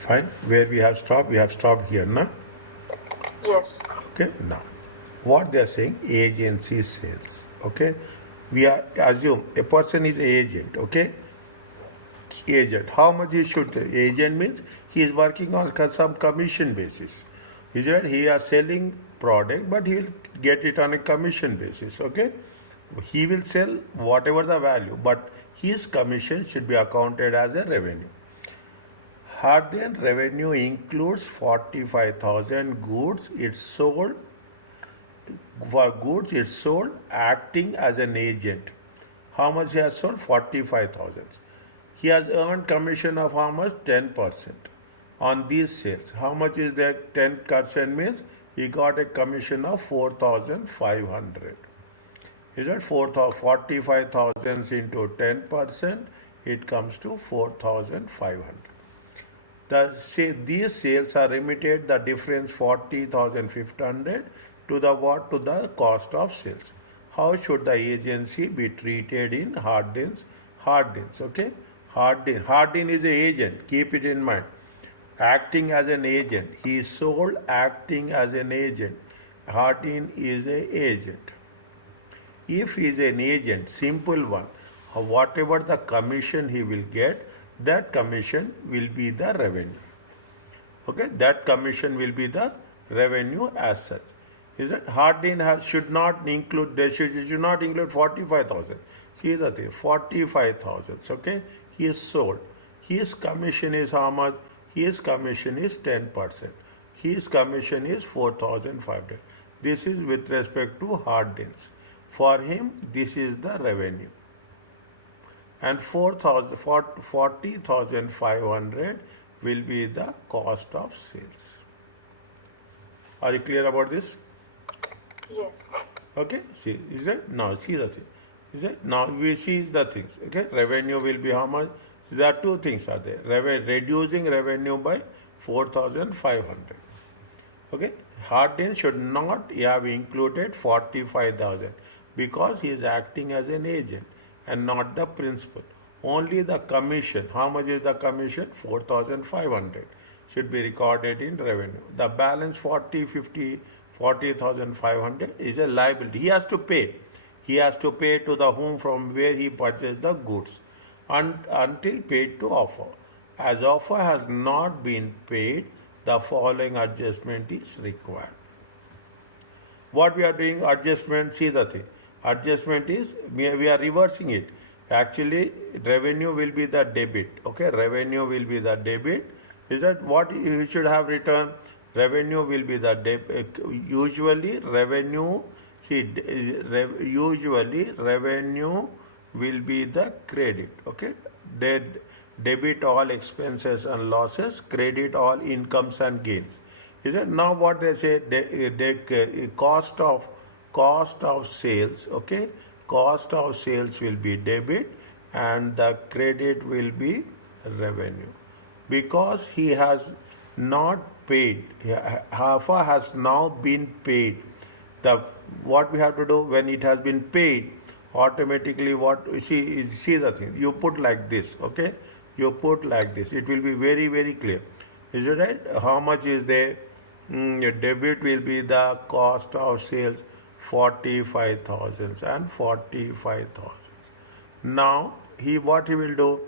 Fine. Where we have stopped? We have stopped here, na? Yes. Okay. Now, what they are saying, agency sales. Okay. We are assume a person is agent. Okay. Agent. How much he should? Agent means he is working on some commission basis. Is it? He is selling product, but he will get it on a commission basis. Okay. He will sell whatever the value, but his commission should be accounted as a revenue. Harden revenue includes 45,000 goods it sold. For goods it sold acting as an agent. How much he has sold? 45,000. He has earned commission of how much? 10% on these sales. How much is that? 10% means he got a commission of 4,500. Is that 45,000 into 10%? It comes to 4,500. These sales are remitted the difference 40,500 to the what? To the cost of sales. How should the agency be treated in Hardin's? Okay. Hardin is an agent. Keep it in mind. Acting as an agent. He sold acting as an agent. Hardin is an agent. If he is an agent, simple one, whatever the commission he will get, that commission will be the revenue. Okay, that commission will be the revenue as such. Is it? Hardin should not include, should not include 45,000. See the thing, 45,000. Okay, he is sold. His commission is how much? His commission is 10%. His commission is 4,500. This is with respect to Hardin's. For him, this is the revenue. And 40,500 will be the cost of sales. Are you clear about this? Yes. Okay, see, is it? Now, see the thing. Is it? Now, we see the things. Okay, revenue will be how much? There are two things are there. Reducing revenue by 4,500. Okay, Hardin should not have included 45,000 because he is acting as an agent and not the principal. Only the commission. How much is the commission? 4,500 should be recorded in revenue. The balance 40,500 is a liability. He has to pay. He has to pay to the whom from where he purchased the goods until paid to offer. As offer has not been paid, the following adjustment is required. What we are doing? Adjustment. See the thing. Adjustment is we are reversing it. Actually, revenue will be the debit. Okay, revenue will be the debit. Is that what you should have written? Revenue will be the debit. Usually, revenue. See, usually revenue will be the credit. Okay, debit all expenses and losses, credit all incomes and gains. Is it? Now what they say? Cost of sales. Okay, cost of sales will be debit and the credit will be revenue. Because he has not paid, Hafa has now been paid. What we have to do when it has been paid, automatically see the thing. You put like this, okay? You put like this. It will be very, very clear. Is it right? How much is there? Debit will be the cost of sales 45,000 and 45,000. Now what he will do?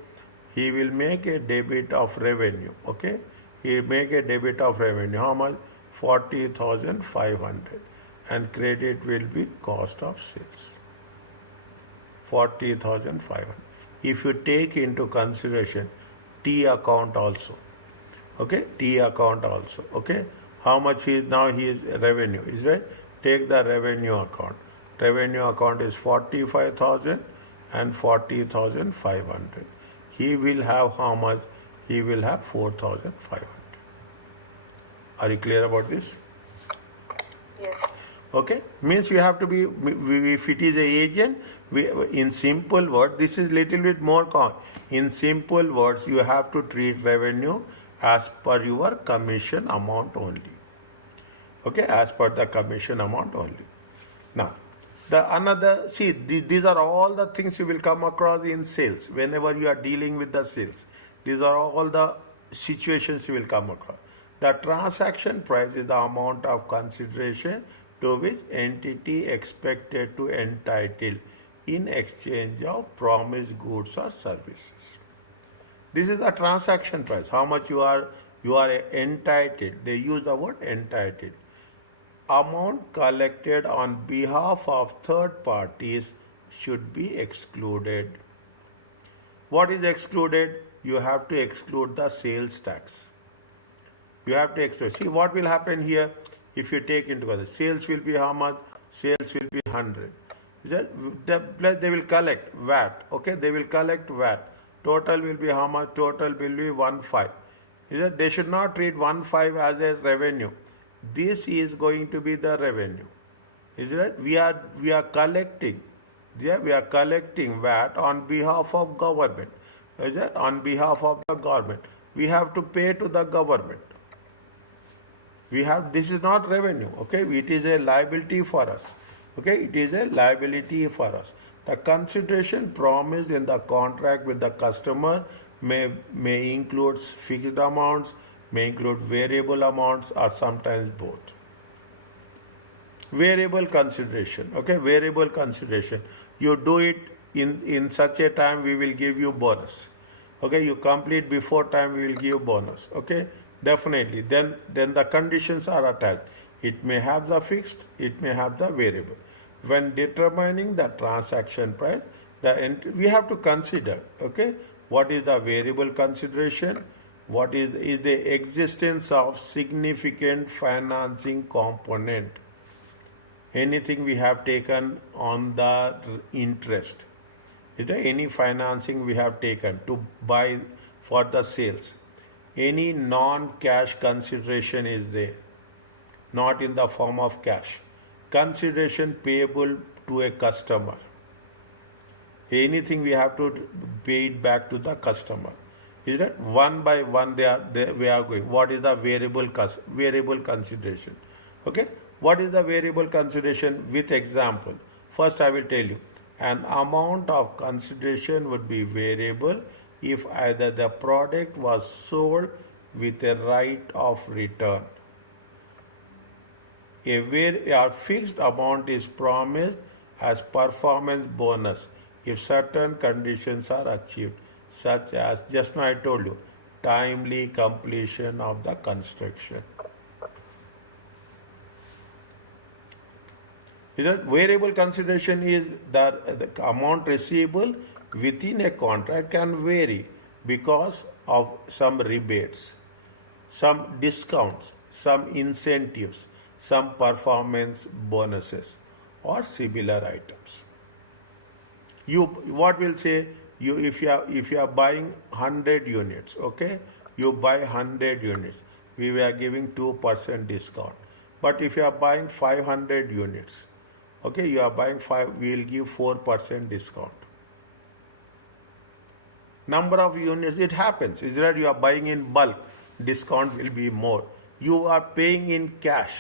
He will make a debit of revenue. Okay? He will make a debit of revenue. How much? 40,500. And credit will be cost of sales. 40,500. If you take into consideration T account also. Okay? T account also. Okay? How much he is now? He is revenue. Is right? Take the revenue account. Revenue account is 45,000 and 40,500. He will have how much? He will have 4,500. Are you clear about this? Yes. Okay? Means you have to be, if it is an agent, in simple words, this is little bit more common. In simple words, you have to treat revenue as per your commission amount only. Okay? As per the commission amount only. Now, these are all the things you will come across in sales whenever you are dealing with the sales. These are all the situations you will come across. The transaction price is the amount of consideration to which entity expected to entitle in exchange of promised goods or services. This is the transaction price. How much you are entitled. They use the word entitled. Amount collected on behalf of third parties should be excluded. What is excluded? You have to exclude the sales tax. You have to exclude. See what will happen here if you take into account. Sales will be how much? Sales will be 100. Plus they will collect VAT. Okay, they will collect VAT. Total will be how much? Total will be 15. They should not treat 15 as a revenue. This is going to be the revenue. Is it right? We are collecting. Yeah, we are collecting VAT on behalf of government. Is it? On behalf of the government. We have to pay to the government. This is not revenue. Okay, it is a liability for us. Okay, it is a liability for us. The consideration promised in the contract with the customer may include fixed amounts, may include variable amounts, or sometimes both. Variable consideration. Okay, variable consideration. You do it in such a time, we will give you bonus. Okay, you complete before time, we will give bonus. Okay, definitely. Then the conditions are attached. It may have the fixed, it may have the variable. When determining the transaction price, we have to consider, okay, what is the variable consideration, what is the existence of significant financing component, anything we have taken on the interest. Is there any financing we have taken to buy for the sales? Any non-cash consideration is there, not in the form of cash. Consideration payable to a customer. Anything we have to pay it back to the customer. Is that one by one we are going? What is the variable consideration? Okay. What is the variable consideration with example? First I will tell you. An amount of consideration would be variable if either the product was sold with a right of return. A fixed amount is promised as performance bonus if certain conditions are achieved, such as just now I told you, timely completion of the construction. Variable consideration is the amount receivable within a contract can vary because of some rebates, some discounts, some incentives, some performance bonuses or similar items. What will say if you are buying 100 units, okay, you buy 100 units, we were giving 2% discount. But if you are buying 500 units, okay, you are buying 5, we will give 4% discount. Number of units, it happens. Is that you are buying in bulk, discount will be more. You are paying in cash.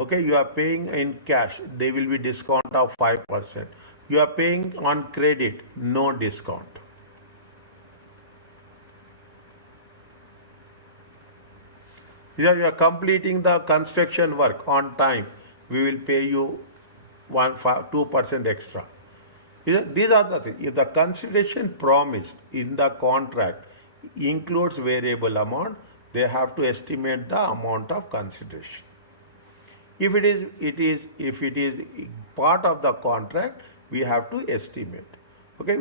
Okay, you are paying in cash, there will be discount of 5%. You are paying on credit, no discount. You are completing the construction work on time, we will pay you 2% extra. These are the things. If the consideration promised in the contract includes variable amount, they have to estimate the amount of consideration. If it is part of the contract, we have to estimate. Okay,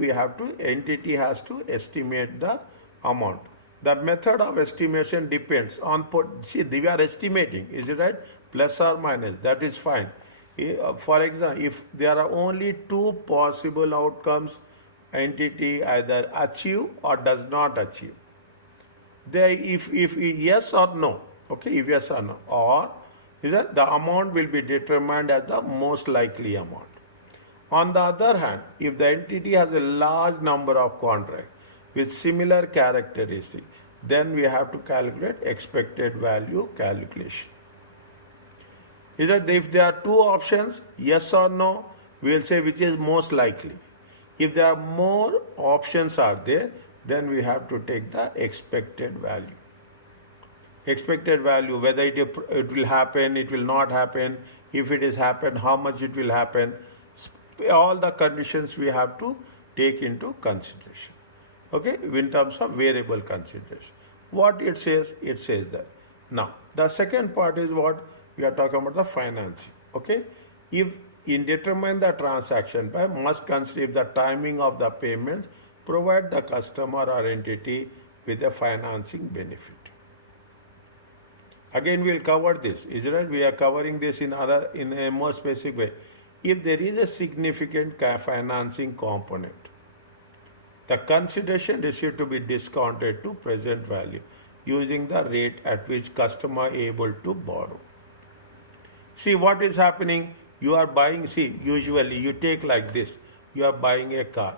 entity has to estimate the amount. The method of estimation depends on, we are estimating, is it right? Plus or minus, that is fine. For example, if there are only two possible outcomes, entity either achieve or does not achieve. If yes or no, okay, if yes or no, or the amount will be determined as the most likely amount. On the other hand, if the entity has a large number of contracts with similar characteristics, then we have to calculate expected value calculation. If there are two options, yes or no, we will say which is most likely. If there are more options are there, then we have to take the expected value. expected value, whether it will happen, it will not happen, if it is happened, how much it will happen. All the conditions we have to take into consideration. Okay, in terms of variable consideration. What it says that. Now, the second part is what we are talking about, the financing. Okay, if in determine the transaction by must consider if the timing of the payments provide the customer or entity with a financing benefit. Again, we will cover this. Is it right? We are covering this in a more specific way. If there is a significant financing component, the consideration received to be discounted to present value using the rate at which customer is able to borrow. See what is happening. You are buying. See, usually you take like this. You are buying a car.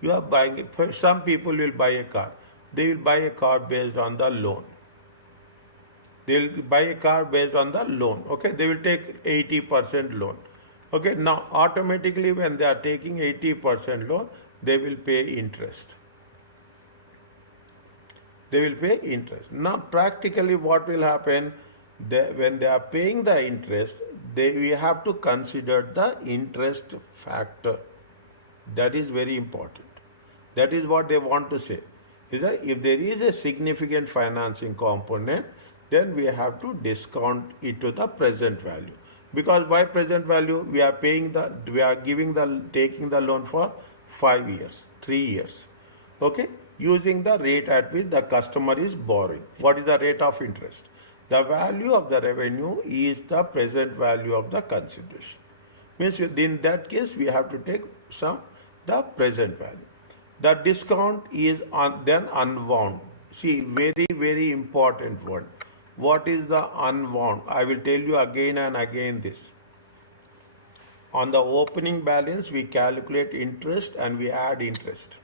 You are buying. Some people will buy a car. They will buy a car based on the loan. They will buy a car based on the loan. Okay, they will take 80% loan. Okay, now automatically when they are taking 80% loan, they will pay interest. They will pay interest. Now practically what will happen, when they are paying the interest, we have to consider the interest factor. That is very important. That is what they want to say. Is that if there is a significant financing component, then we have to discount it to the present value. Because by present value, we are taking the loan for 5 years, 3 years. Okay? Using the rate at which the customer is borrowing. What is the rate of interest? The value of the revenue is the present value of the consideration. Means in that case, we have to take the present value. The discount is then unwound. See, very, very important word. What is the unwound? I will tell you again and again this. On the opening balance, we calculate interest and we add interest.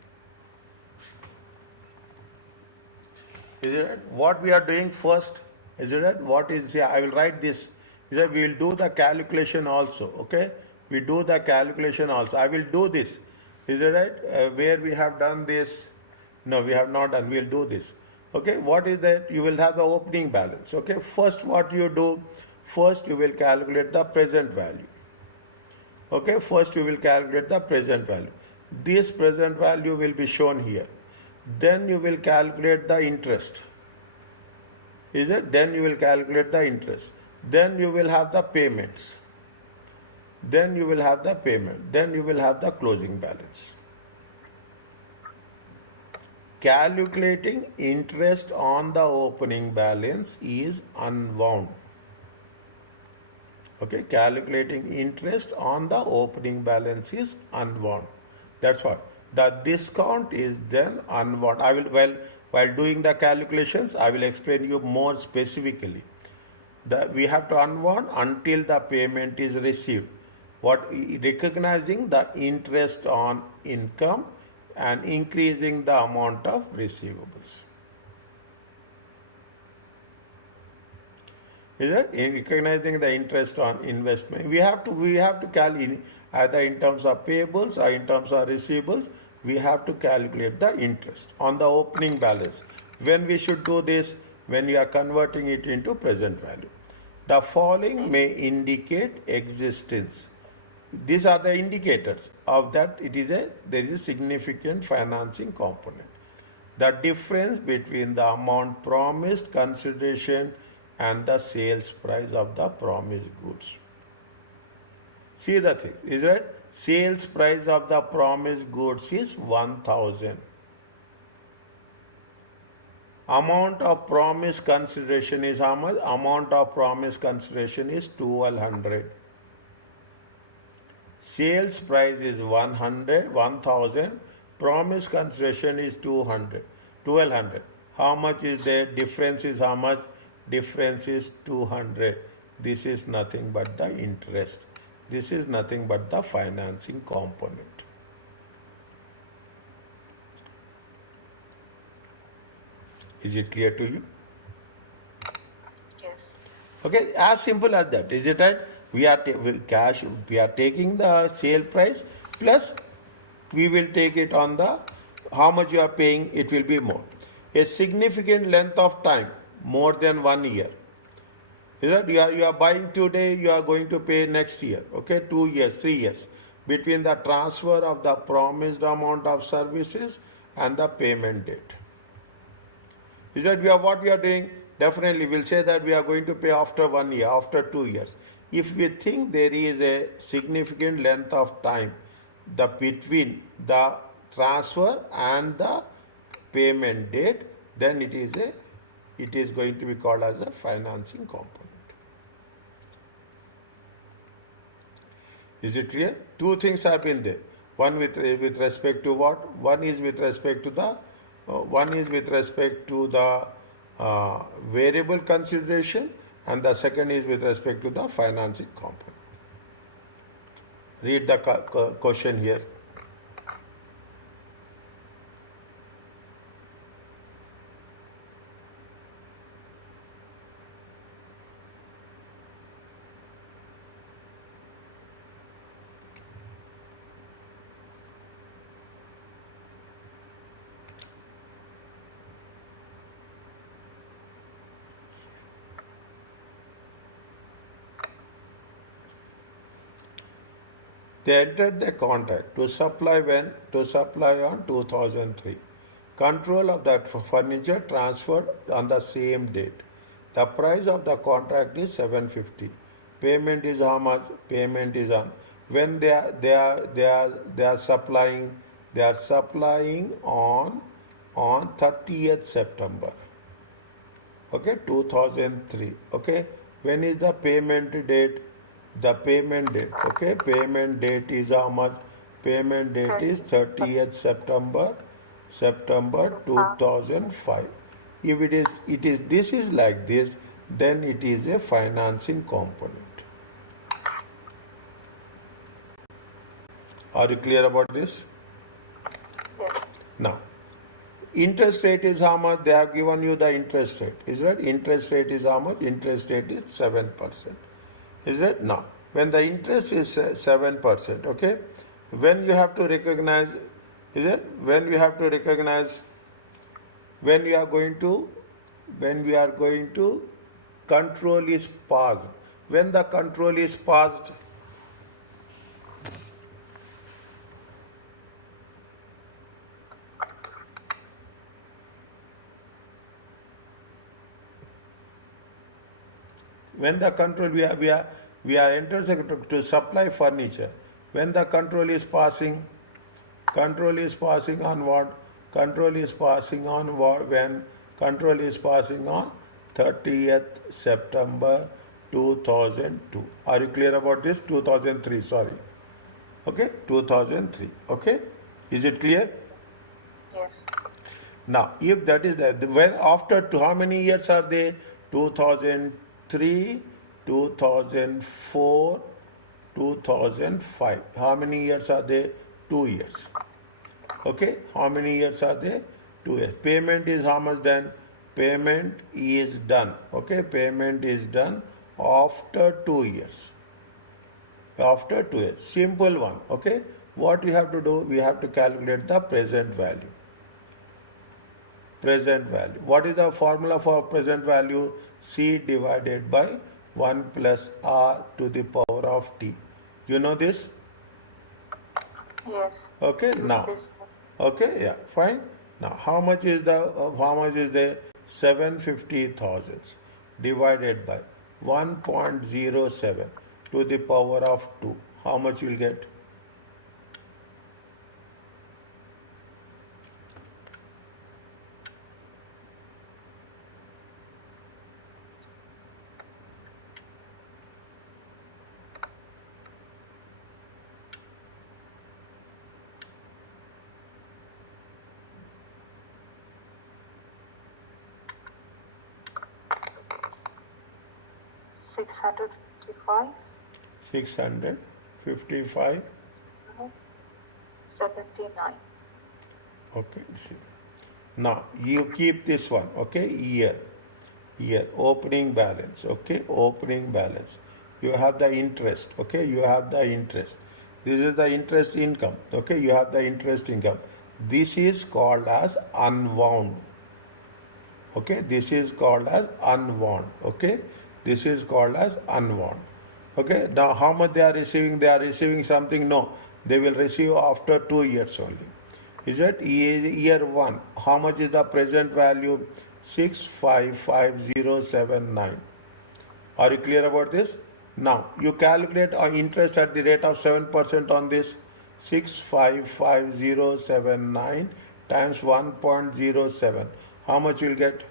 Is it right? What we are doing first, is it right? What is, I will write this. Is that we will do the calculation also. Okay? We do the calculation also. I will do this. Is it right? Where we have done this? No, we have not done. We will do this. Okay, what is that? You will have the opening balance. Okay, first what you do? First you will calculate the present value. Okay, first you will calculate the present value. This present value will be shown here. Then you will calculate the interest. Is it? Then you will calculate the interest. Then you will have the payments. Then you will have the payment. Then you will have the closing balance. Calculating interest on the opening balance is unwound. Okay, calculating interest on the opening balance is unwound. That's what. The discount is then unwound. While doing the calculations, I will explain you more specifically. We have to unwound until the payment is received. Recognizing the interest on income and increasing the amount of receivables. Is it? In recognizing the interest on investment, we have to calculate either in terms of payables or in terms of receivables. We have to calculate the interest on the opening balance. When we should do this? When we are converting it into present value. The following may indicate existence. These are the indicators of that there is a significant financing component. The difference between the amount promised consideration and the sales price of the promised goods. See the thing, is right? Sales price of the promised goods is 1,000. Amount of promised consideration is how much? Amount of promised consideration is 1,200. Sales price is 1,000. Promised consideration is 1,200. How much is there? Difference is how much? Difference is 200. This is nothing but the interest. This is nothing but the financing component. Is it clear to you? Yes. Okay, as simple as that. Is it right? We are taking the sale price plus we will take it on the how much you are paying, it will be more. A significant length of time more than 1 year. Is that you are buying today, you are going to pay next year, okay, 2 years, 3 years, between the transfer of the promised amount of services and the payment date. Is that what we are doing? Definitely, we'll say that we are going to pay after 1 year, after 2 years. If we think there is a significant length of time between the transfer and the payment date, then it is going to be called as a financing component. Is it clear? Two things have been there. One with respect to what? One is with respect to the variable consideration, and the second is with respect to the financing component. Read the question here. They entered the contract to supply on 2003. Control of that furniture transferred on the same date. The price of the contract is 750. Payment is how much? Payment is on when they are supplying on 30th September. Okay, 2003. Okay, when is the payment date? The payment date, okay, payment date is how much? Payment date is 30th September 2005. If this is like this, then it is a financing component. Are you clear about this? Yes. Now, interest rate is how much? They have given you the interest rate. Is that interest rate is how much? Interest rate is 7%. Is it? Now, when the interest is 7%, okay, when you have to recognize, is it? When we have to recognize, when we are going to control is passed. When the control is passed, when the control we are entering to supply furniture. When the control is passing on what? Control is passing on what? When control is passing on 30th September 2002. Are you clear about this? 2003, sorry. Okay, 2003. Okay, is it clear? Yes. Now, if that is when after how many years are they? 2003, 2004, 2005. How many years are they? 2 years. Okay, how many years are they? 2 years. Payment is how much then? Payment is done. Okay, payment is done after 2 years. After 2 years. Simple one. Okay, what we have to do? We have to calculate the present value. Present value. What is the formula for present value? C divided by 1 plus R to the power of T. You know this? Yes. Okay, now. Okay, yeah, fine. Now, how much is the 750,000 divided by 1.07 to the power of 2? How much you will get? $655. 655. 79. Okay. Now you keep this one. Okay. Year. Opening balance. Okay. Opening balance. You have the interest. Okay. You have the interest. This is the interest income. Okay. You have the interest income. This is called as unwound. Okay, this is called as unwound. Okay, this is called as unwound. Okay, now how much they are receiving? They are receiving something? No, they will receive after 2 years only. Is it year one? How much is the present value? 655079. Are you clear about this? Now you calculate interest at the rate of 7% on this. 655079 times 1.07. How much you will get?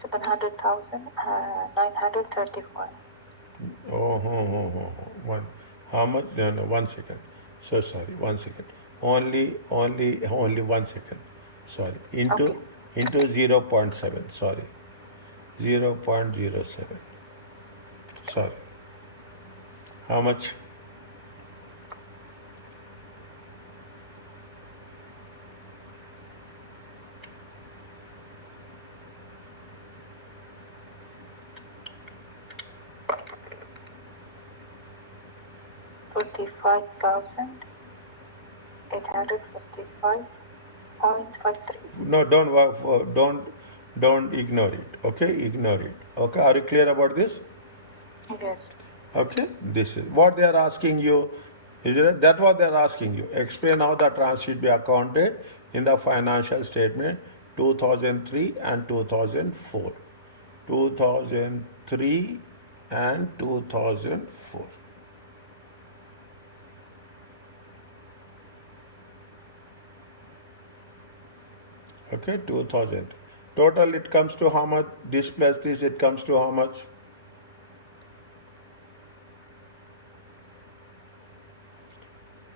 700,934. One. How much? No, no, 1 second. So sorry, 1 second. Only 1 second. Sorry. Okay. Into 0.7. Sorry. 0.07. Sorry. How much? 45,855.53. No, don't ignore it. Okay, ignore it. Okay, are you clear about this? Yes. Okay, this is what they are asking you. Is it that what they are asking you? Explain how the trans should be accounted in the financial statement 2003 and 2004. 2003 and 2004. Okay, 2000. Total it comes to how much? This plus this, it comes to how much?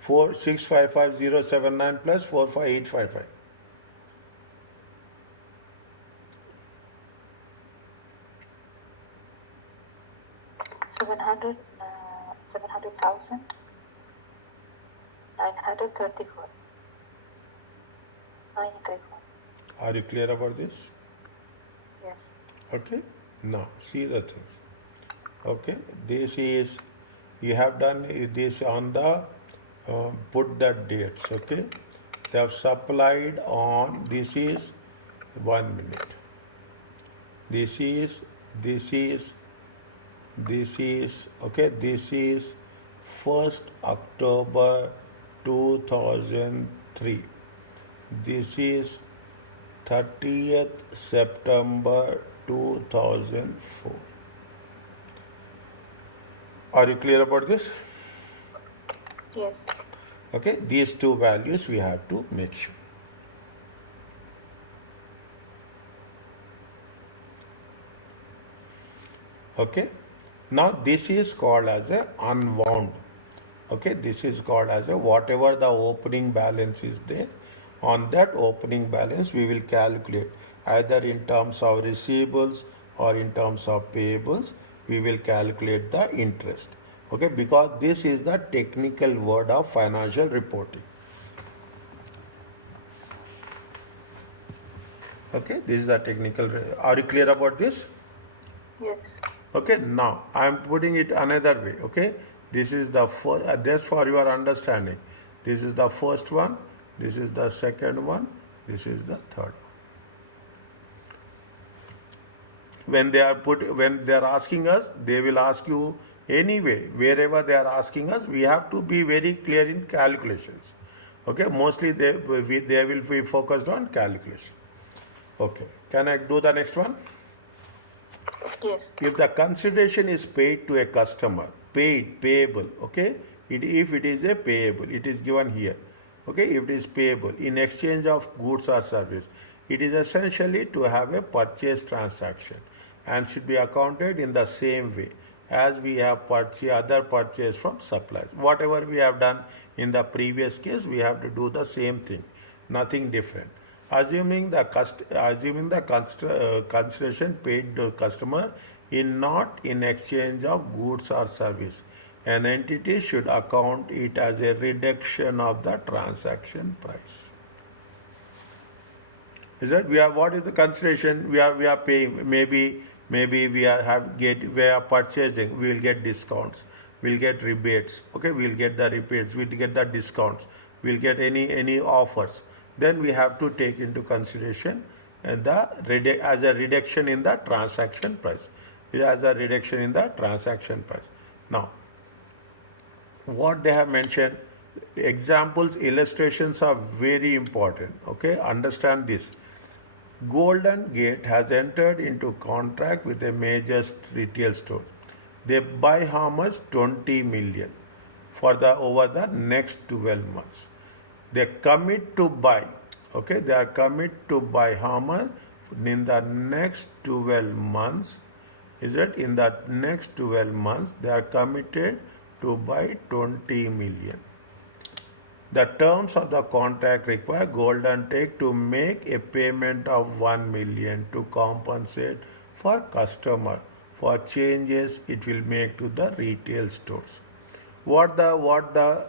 4655,079 plus 45855. 700,934. 934. Are you clear about this? Yes. Okay. Now see the things. Okay. This is you have done this on the put the dates. Okay. They have supplied on. This is 1 minute. This is okay. This is 1st October 2003. This is 30th September 2004. Are you clear about this? Yes. Okay, these two values we have to make sure. Okay, now this is called as a unwound. Okay, this is called as a whatever the opening balance is there, on that opening balance we will calculate either in terms of receivables or in terms of payables, we will calculate the interest. Okay, because this is the technical word of financial reporting. Okay, this is the technical. Are you clear about this? Yes. Okay, now I am putting it another way. Okay, this is the first, just for your understanding. This is the first one, this is the second one, this is the third one. When they are asking us, they will ask you anyway. Wherever they are asking us, we have to be very clear in calculations. Okay, mostly they will be focused on calculation. Okay, can I do the next one? Yes. If the consideration is paid to a customer, payable, okay, if it is a payable, it is given here. Okay, if it is payable in exchange of goods or service, it is essentially to have a purchase transaction and should be accounted in the same way as we have other purchase from suppliers. Whatever we have done in the previous case, we have to do the same thing, nothing different. Assuming the consideration paid to customer not in exchange of goods or service, an entity should account it as a reduction of the transaction price. Is that we are, what is the consideration we are paying? Maybe we are purchasing, we will get discounts, we'll get rebates, okay, we'll get the rebates, we'll get the discounts, we'll get any offers. Then we have to take into consideration as a reduction in the transaction price. As a reduction in the transaction price. Now, what they have mentioned, examples, illustrations are very important. Okay, understand this. Golden Gate has entered into contract with a major retail store. They buy how much? 20 million for the over the next 12 months. They commit to buy. Okay, they are commit to buy how much in the next 12 months. Is it in the next 12 months they are committed to buy 20 million. The terms of the contract require Golden Tech to make a payment of 1 million to compensate for customer for changes it will make to the retail stores. What the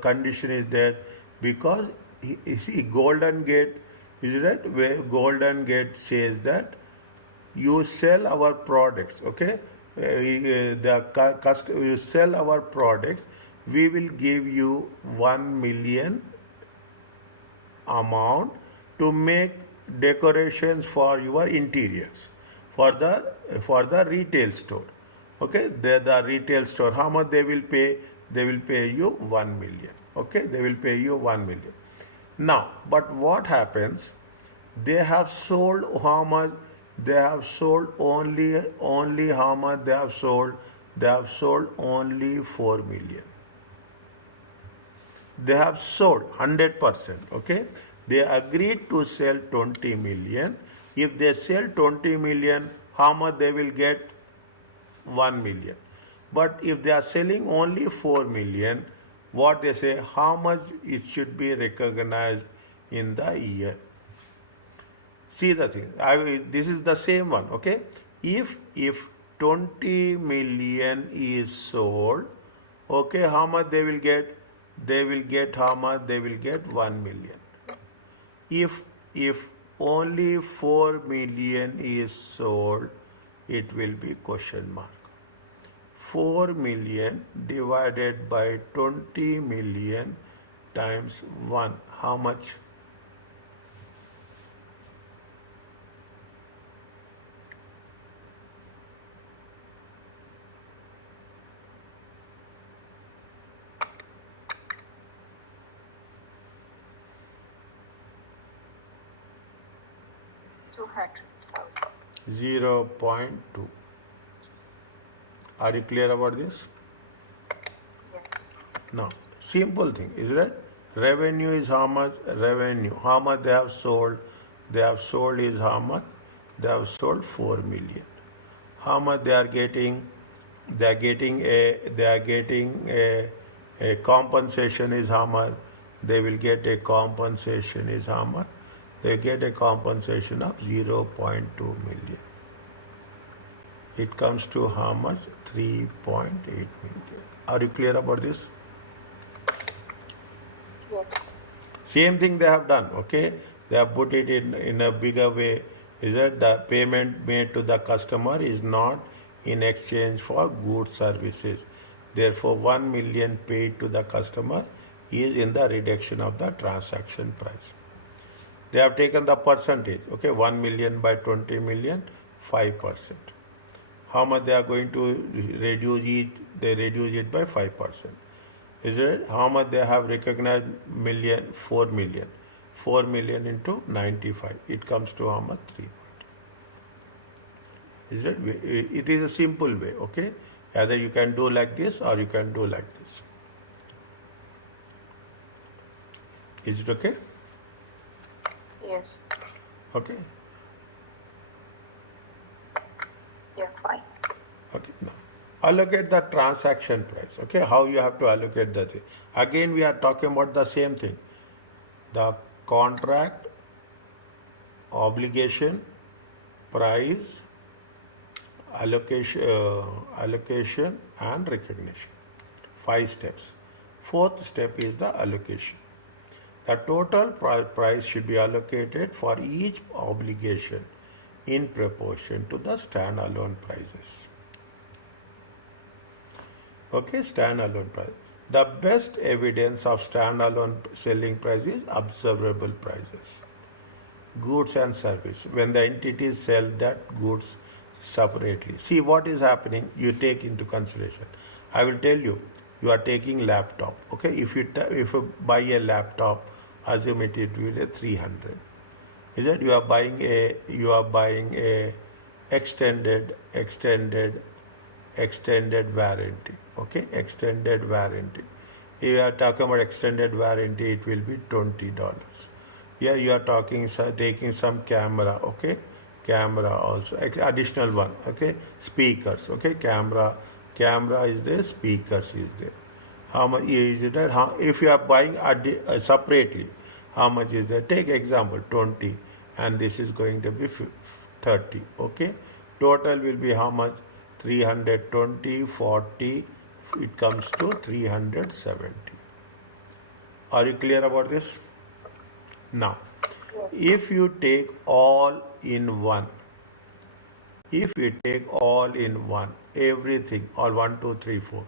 condition is there? Because you see Golden Gate, is that where Golden Gate says that you sell our products, okay? You sell our products, we will give you 1 million amount to make decorations for your interiors for the retail store. Okay, the retail store, how much they will pay? They will pay you 1 million. Okay, they will pay you 1 million. Now, but what happens? They have sold how much? They have sold only how much they have sold? They have sold only 4 million. They have sold 100%. Okay, they agreed to sell 20 million. If they sell 20 million, how much they will get? 1 million. But if they are selling only 4 million, what they say, how much it should be recognized in the year? See the thing. This is the same one. Okay. If 20 million is sold, okay, how much they will get? They will get how much? They will get 1 million. If only 4 million is sold, it will be question mark. 4 million divided by 20 million times 1. How much? $200,000. 0.2. Are you clear about this? Yes. Now, simple thing, is it? Revenue is how much? Revenue. How much they have sold? They have sold is how much? They have sold 4 million. How much they are getting? They are getting a compensation is how much? They will get a compensation is how much? They get a compensation of 0.2 million. It comes to how much? 3.8 million. Are you clear about this? Yes. Same thing they have done, okay? They have put it in a bigger way. Is that the payment made to the customer is not in exchange for goods services. Therefore, 1 million paid to the customer is in the reduction of the transaction price. They have taken the percentage, okay? 1 million by 20 million, 5%. How much they are going to reduce it? They reduce it by 5%. Is it? How much they have recognized? 4 million. 4 million into 95. It comes to how much? 3. Is it? It is a simple way, okay? Either you can do like this or you can do like this. Is it okay? Yes. Okay. Yeah, fine. Okay. Now, allocate the transaction price. Okay. How you have to allocate the thing. Again, we are talking about the same thing. The contract, obligation, price, allocation and recognition. 5 steps. 4th step is the allocation. The total price should be allocated for each obligation in proportion to the standalone prices. Okay, standalone price. The best evidence of standalone selling price is observable prices. Goods and service. When the entities sell that goods separately. See what is happening, you take into consideration. I will tell you, you are taking laptop. Okay, if you buy a laptop, assume it will be 300. Is it you are buying a extended warranty. Okay, extended warranty. If you are talking about extended warranty, it will be $20. Here you are taking some camera. Okay, camera also additional one. Okay, speakers. Okay, camera is there, speakers is there. How much is it? If you are buying separately, how much is there? Take example 20, and this is going to be 30. Okay, total will be how much? 320, 40. It comes to 370. Are you clear about this? Now, if you take all in one, everything, all 1, 2, 3, 4.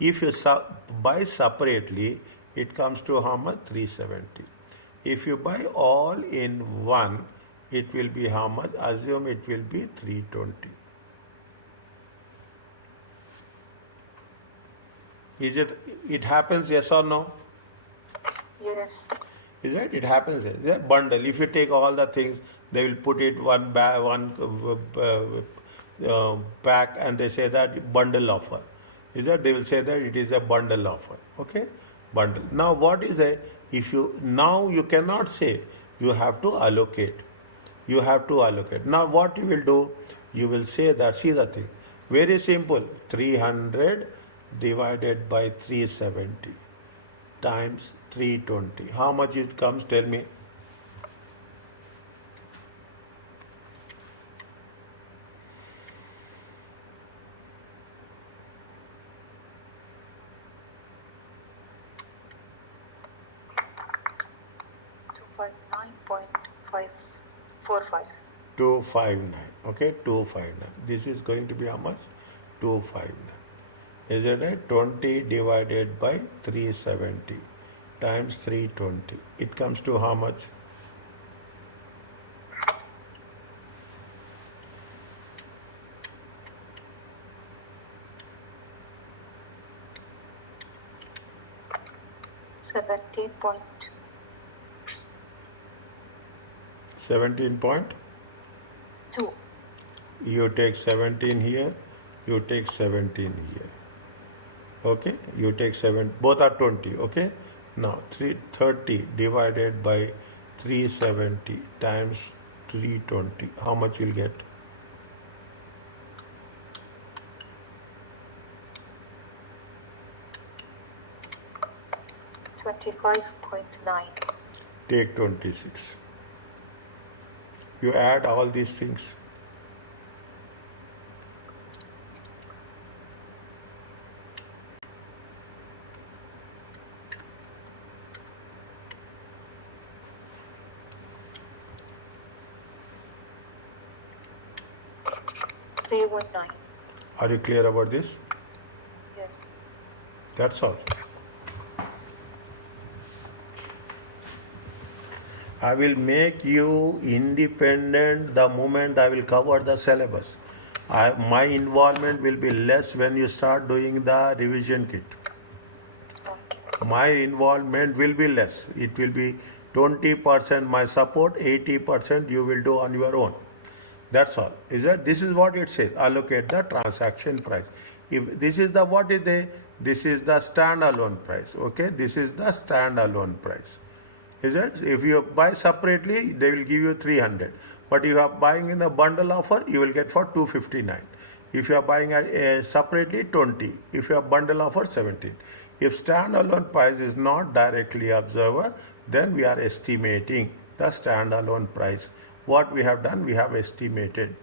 If you buy separately, it comes to how much? 370. If you buy all in one, it will be how much? Assume it will be 320. It happens, yes or no? Yes. Is it? It happens. It's a bundle. If you take all the things, they will put it one pack, and they say that bundle offer. Is that they will say that it is a bundle offer. Okay, bundle. Now what is a? Now you cannot say, you have to allocate. You have to allocate. Now what you will do? You will say that, see the thing. Very simple. 300 divided by 370 times 320. How much it comes? Tell me. $259.545. 259. Okay, 259. This is going to be how much? 259. Is it right? 20 divided by 370 times 320. It comes to how much? $17.2. 17.2. You take 17 here, you take 17 here. Okay, you take 7, both are 20. Okay, now 330 divided by 370 times 320. How much you'll get? $25.9. Take 26. You add all these things. $319. Are you clear about this? Yes. That's all. I will make you independent the moment I will cover the syllabus. My involvement will be less when you start doing the revision kit. My involvement will be less. It will be 20% my support, 80% you will do on your own. That's all. This is what it says. Allocate the transaction price. If this is the this is the standalone price. Okay, this is the standalone price. Is it? If you buy separately, they will give you 300. But if you are buying in a bundle offer, you will get for 259. If you are buying separately, 20. If you are bundle offer, 17. If standalone price is not directly observed, then we are estimating the standalone price. What we have done, we have estimated.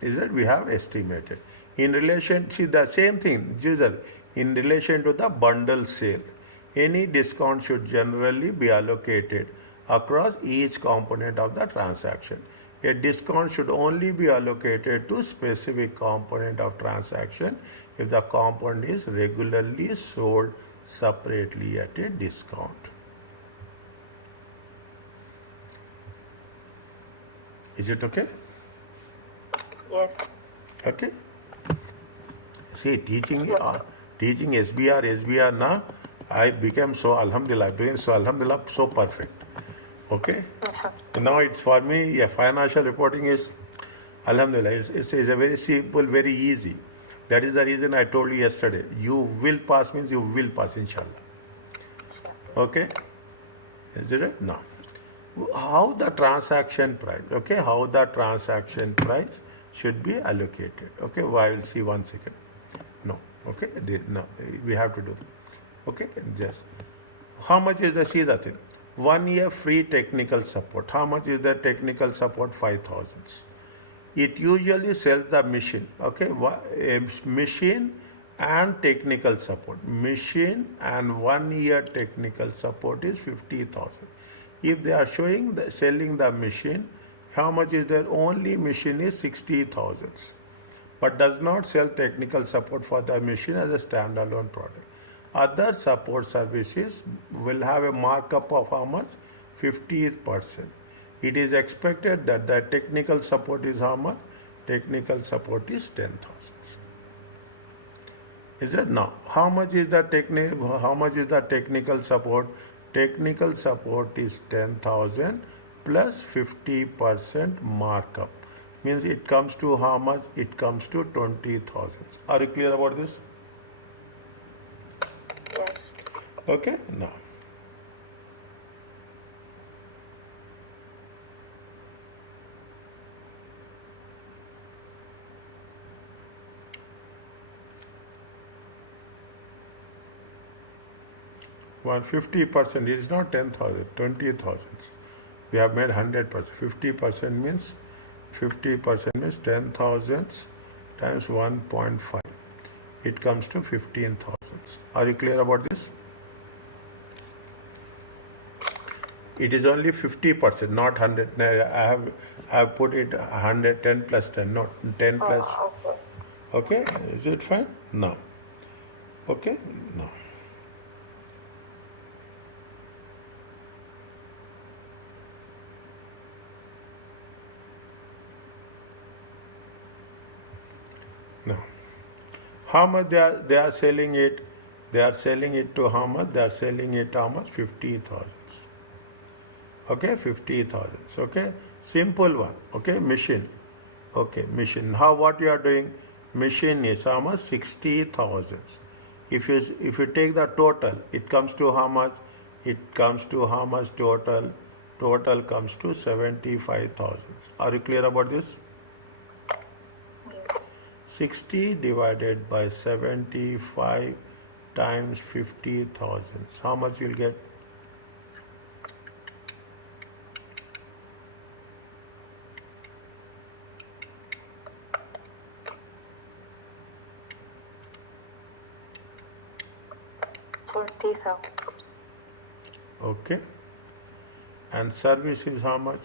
Is it? We have estimated. In relation, see the same thing, user. in relation to the bundle sale. Any discount should generally be allocated across each component of the transaction. A discount should only be allocated to specific component of transaction if the component is regularly sold separately at a discount. Is it okay? Yes. Okay. See, teaching SBR now, I became so Alhamdulillah, so perfect. Okay. Now it's for me, yeah, financial reporting is Alhamdulillah. It's a very simple, very easy. That is the reason I told you yesterday. You will pass means you will pass, inshallah. Okay. Is it right? No. How the transaction price? Okay. How the transaction price should be allocated? Okay. I will see 1 second. No. Okay. No. We have to do. Okay. Just. How much is the, see the thing? 1 year free technical support. How much is the technical support? 5,000. It usually sells the machine. Okay. A machine and technical support. Machine and 1 year technical support is 50,000. If they are selling the machine, how much is their only machine is 60,000, but does not sell technical support for the machine as a standalone product. Other support services will have a markup of how much? 50%. It is expected that the technical support is how much? Technical support is 10,000. Is it now? How much is the technical support? Technical support is 10,000 plus 50% markup. Means it comes to how much? It comes to 20,000. Are you clear about this? Yes. Okay, now. Well, 50% is not 10,000, 20,000. We have made 100%. 50% means 10,000 times 1.5. It comes to 15,000. Are you clear about this? It is only 50%, not 100. I have put it 100, 10 plus 10, not 10 plus. Okay. Okay, is it fine? No. Okay, no. No. How much they are selling it? They are selling it to how much? They are selling it how much? 50,000. Okay, 50,000. Okay, simple one. Okay, machine. Okay, machine. How what you are doing? Machine is how much? 60,000. If you take the total, it comes to how much? It comes to how much total? Total comes to 75,000. Are you clear about this? 60 divided by 75 times 50,000. How much you'll get? $40,000. Okay. And service is how much?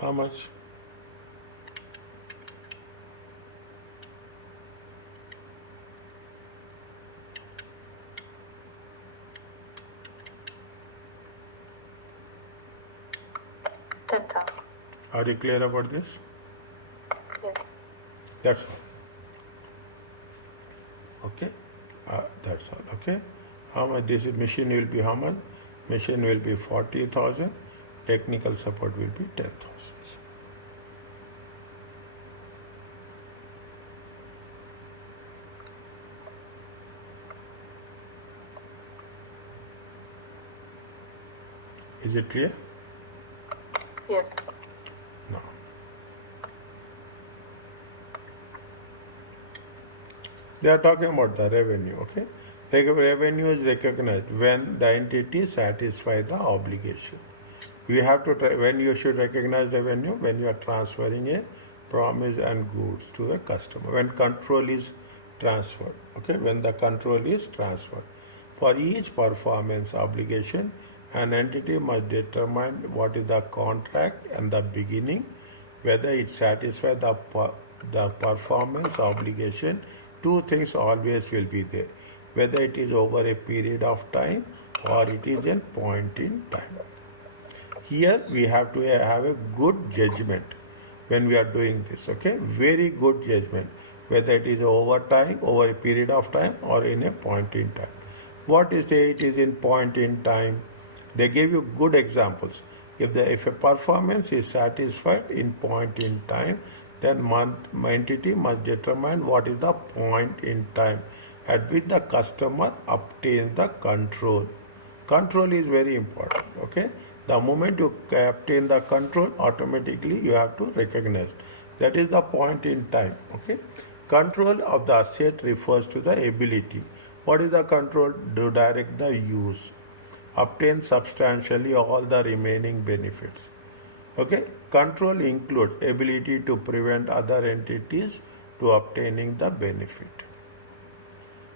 How much? $10,000. Are you clear about this? Yes. That's all. Okay. That's all. Okay. How much this machine will be? How much? Machine will be 40,000. Technical support will be 10,000. Is it clear? Yes. No. They are talking about the revenue, okay? Revenue is recognized when the entity satisfies the obligation. You have to when you should recognize revenue when you are transferring a promise and goods to a customer. When control is transferred, okay? When the control is transferred. For each performance obligation, an entity must determine what is the contract and the beginning, whether it satisfies the performance obligation. Two things always will be there, whether it is over a period of time or it is a point in time. Here we have to have a good judgment when we are doing this, okay? Very good judgment, whether it is over time, over a period of time or in a point in time. What is it is in point in time? They gave you good examples. If a performance is satisfied in point in time, then entity must determine what is the point in time at which the customer obtains the control. Control is very important, okay? The moment you obtain the control, automatically you have to recognize. That is the point in time, okay? Control of the asset refers to the ability. What is the control? To direct the use. Obtain substantially all the remaining benefits. Okay? Control includes ability to prevent other entities to obtaining the benefit.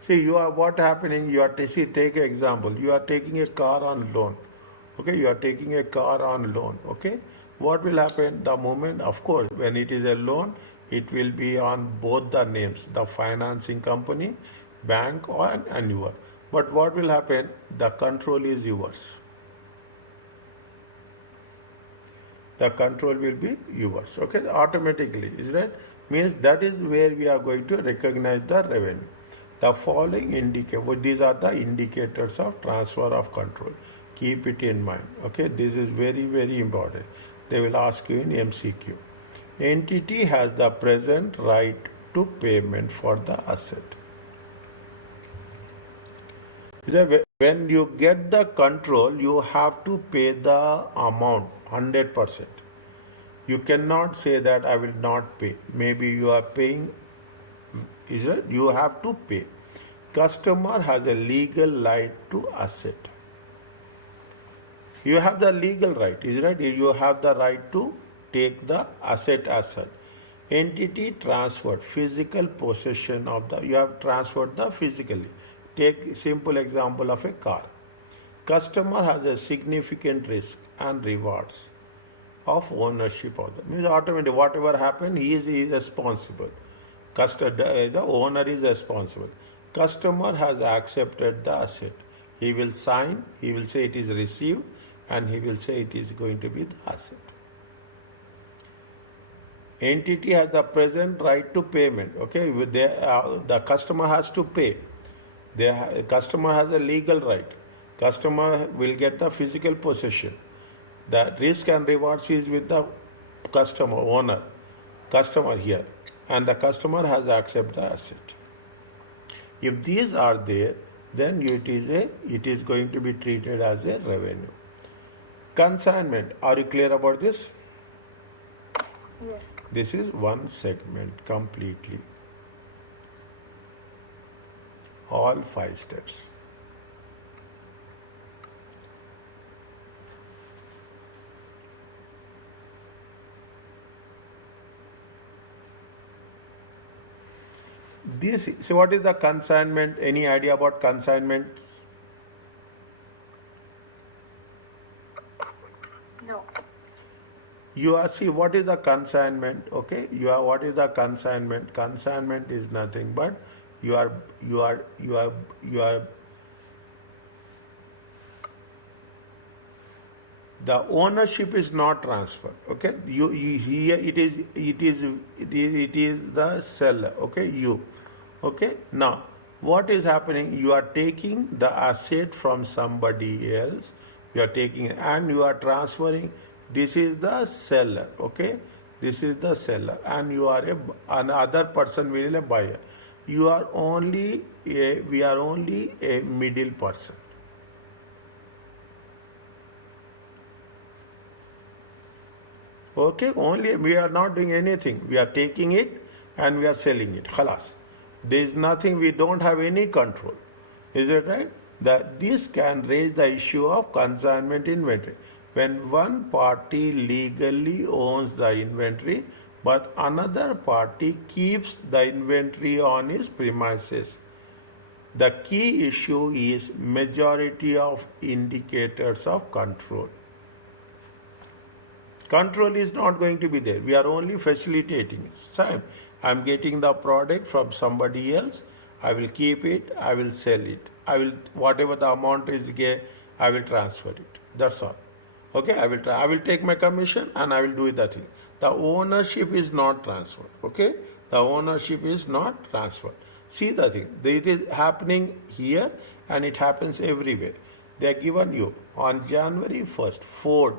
See, what happening? Take an example. You are taking a car on loan. Okay, you are taking a car on loan. Okay, what will happen? The moment, of course, when it is a loan, it will be on both the names, the financing company, bank, and yours. But what will happen? The control is yours. The control will be yours. Okay, automatically, is right? Means that is where we are going to recognize the revenue. The following these are the indicators of transfer of control. Keep it in mind. Okay, this is very, very important. They will ask you in MCQ. Entity has the present right to payment for the asset. When you get the control, you have to pay the amount 100%. You cannot say that I will not pay. Maybe you are paying, is it? You have to pay. Customer has a legal right to asset. You have the legal right, is right? You have the right to take the asset as such. Entity transferred, physical possession of the, you have transferred the physically. Take simple example of a car. Customer has a significant risk and rewards of ownership of the, means automatically whatever happened, he is responsible. The owner is responsible. Customer has accepted the asset. He will sign, he will say it is received, and he will say it is going to be the asset. Entity has the present right to payment. Okay, the customer has to pay. The customer has a legal right. Customer will get the physical possession. The risk and rewards is with the customer, owner, customer here, and the customer has accepted the asset. If these are there, then it is going to be treated as a revenue. Consignment. Are you clear about this? Yes. This is one segment completely. All 5 steps. So what is the consignment? Any idea about consignment? No. See what is the consignment? Okay, what is the consignment? Consignment is nothing but you are the ownership is not transferred. Okay, here it is the seller. Okay, you. Okay, now what is happening? You are taking the asset from somebody else. You are taking and you are transferring. This is the seller. Okay, this is the seller, and you are another person will be a buyer. We are only a middle person. Okay, only we are not doing anything. We are taking it and we are selling it. Khalas. There is nothing, we don't have any control. Is it right? That this can raise the issue of consignment inventory. When one party legally owns the inventory, but another party keeps the inventory on his premises. The key issue is majority of indicators of control. Control is not going to be there. We are only facilitating it. So I'm getting the product from somebody else. I will keep it. I will sell it. I will, whatever the amount is, I will transfer it. That's all. Okay. I will take my commission and I will do the thing. The ownership is not transferred. Okay. The ownership is not transferred. See the thing. It is happening here and it happens everywhere. They are given you on January 1st, Ford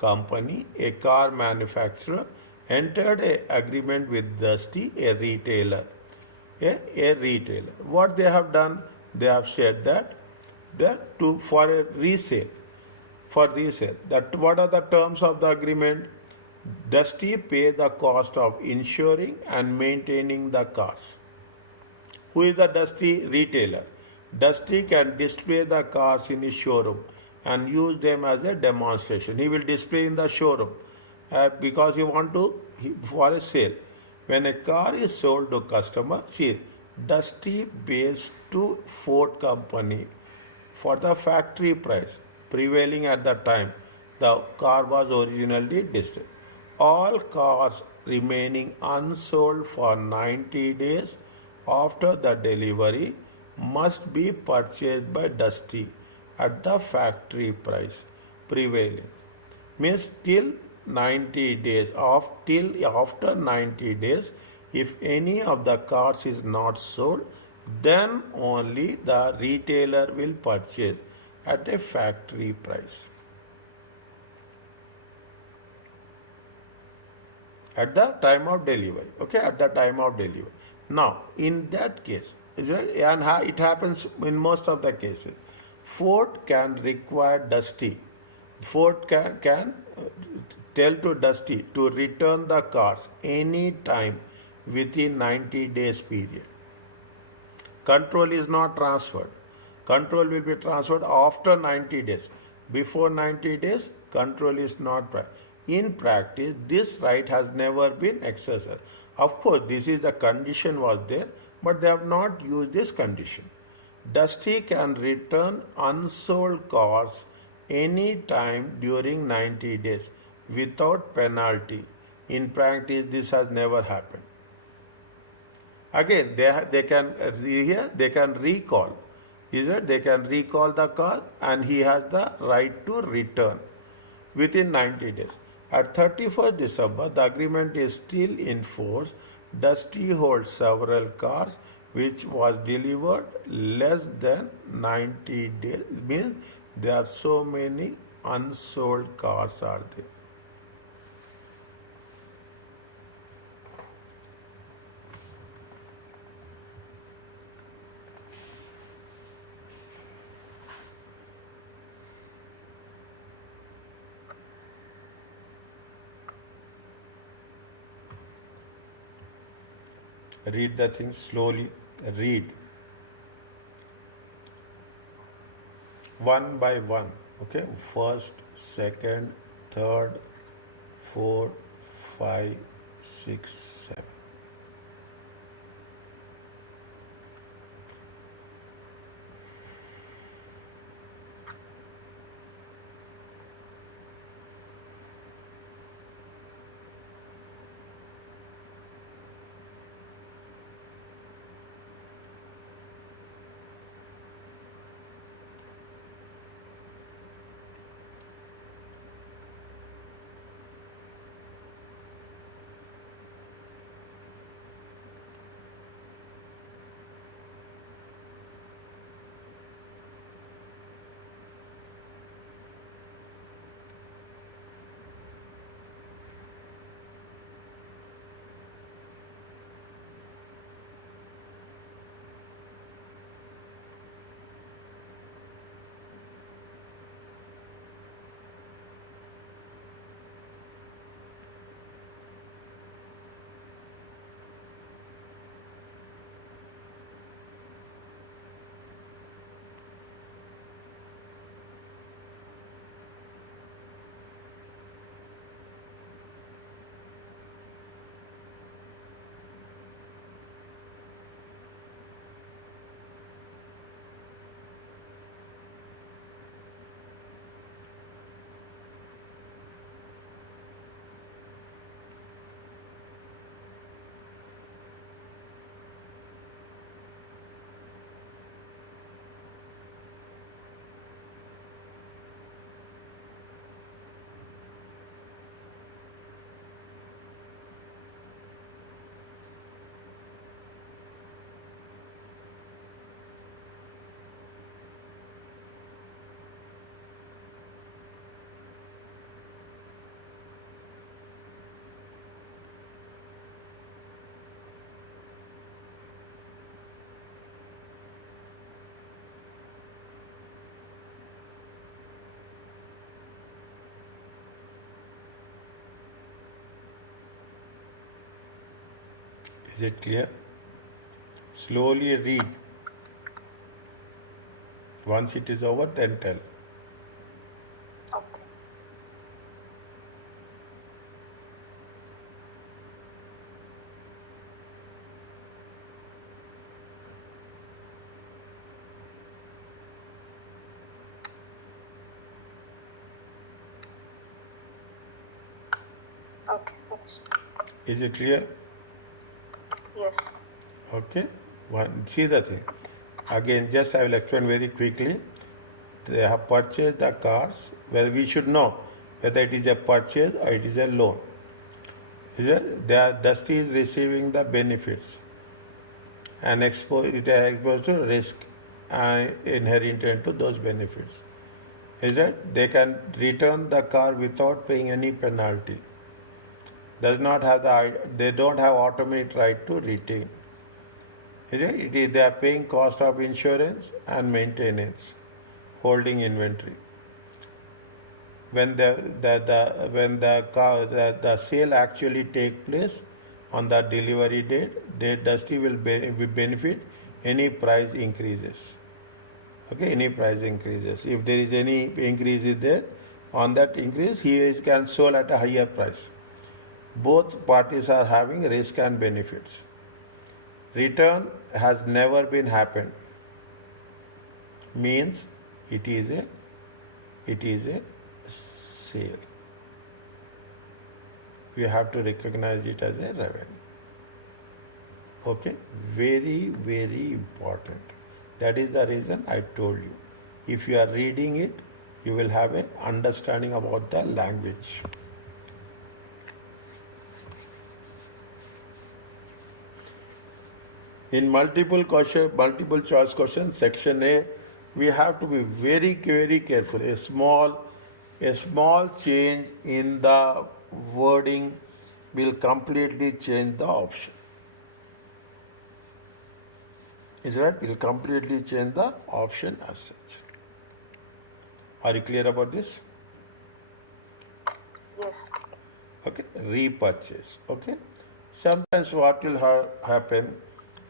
company, a car manufacturer, entered an agreement with Dusty, a retailer. A retailer. What they have done, they have said that for a resale, that what are the terms of the agreement? Dusty pay the cost of insuring and maintaining the cars. Who is the Dusty? Retailer. Dusty can display the cars in his showroom and use them as a demonstration. He will display in the showroom because he want to for a sale. When a car is sold to customer, see, Dusty pays to Ford company for the factory price prevailing at the time the car was originally displayed. All cars remaining unsold for 90 days after the delivery must be purchased by Dusty at the factory price prevailing. Means till 90 days, till after 90 days, if any of the cars is not sold, then only the retailer will purchase at a factory price. At the time of delivery. Okay, at the time of delivery. Now, in that case, and it happens in most of the cases, Ford can require Dusty. Ford can tell to Dusty to return the cars any time within 90 days period. Control is not transferred. Control will be transferred after 90 days. Before 90 days, control is not. In practice, this right has never been exercised. Of course, this is the condition was there, but they have not used this condition. Dusty can return unsold cars any time during 90 days without penalty. In practice, this has never happened. Again, they can recall. They can recall the car and he has the right to return within 90 days. At 31st December, the agreement is still in force. Dusty holds several cars which was delivered less than 90 days. Means there are so many unsold cars are there. Read the thing slowly. Read. One by one. Okay. First, second, third, 4, 5, 6, 7. Is it clear? Slowly read. Once it is over, then tell. Okay. Okay. Is it clear? Yes. Okay. See the thing. Again, just I will explain very quickly. They have purchased the cars. Well, we should know whether it is a purchase or it is a loan. Is it? Dusty is receiving the benefits and it is exposed to risk inherent to those benefits. Is that they can return the car without paying any penalty. They don't have automatic right to retain. Is it? They are paying cost of insurance and maintenance, holding inventory. When the sale actually take place on the delivery date, Dusty will benefit any price increases. Okay, any price increases. If there is any increase is there, on that increase he can sell at a higher price. Both parties are having risk and benefits. Return has never been happened. Means it is a sale. We have to recognize it as a revenue. Okay, very, very important. That is the reason I told you. If you are reading it, you will have an understanding about the language. In multiple choice question, section A, we have to be very, very careful. A small change in the wording will completely change the option. Is right? Will completely change the option as such. Are you clear about this? Yes. Okay, repurchase. Okay, sometimes what will happen?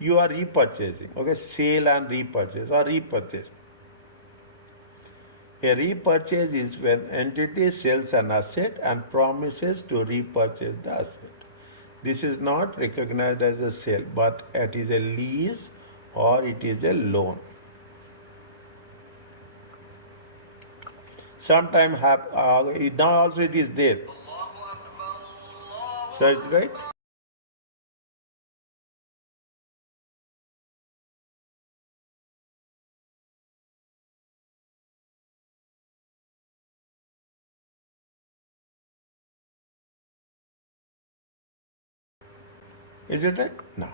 You are repurchasing. Okay, sale and repurchase or repurchase. A repurchase is when entity sells an asset and promises to repurchase the asset. This is not recognized as a sale, but it is a lease or it is a loan. Sometimes now also it is there. So it's right. Is it right? No.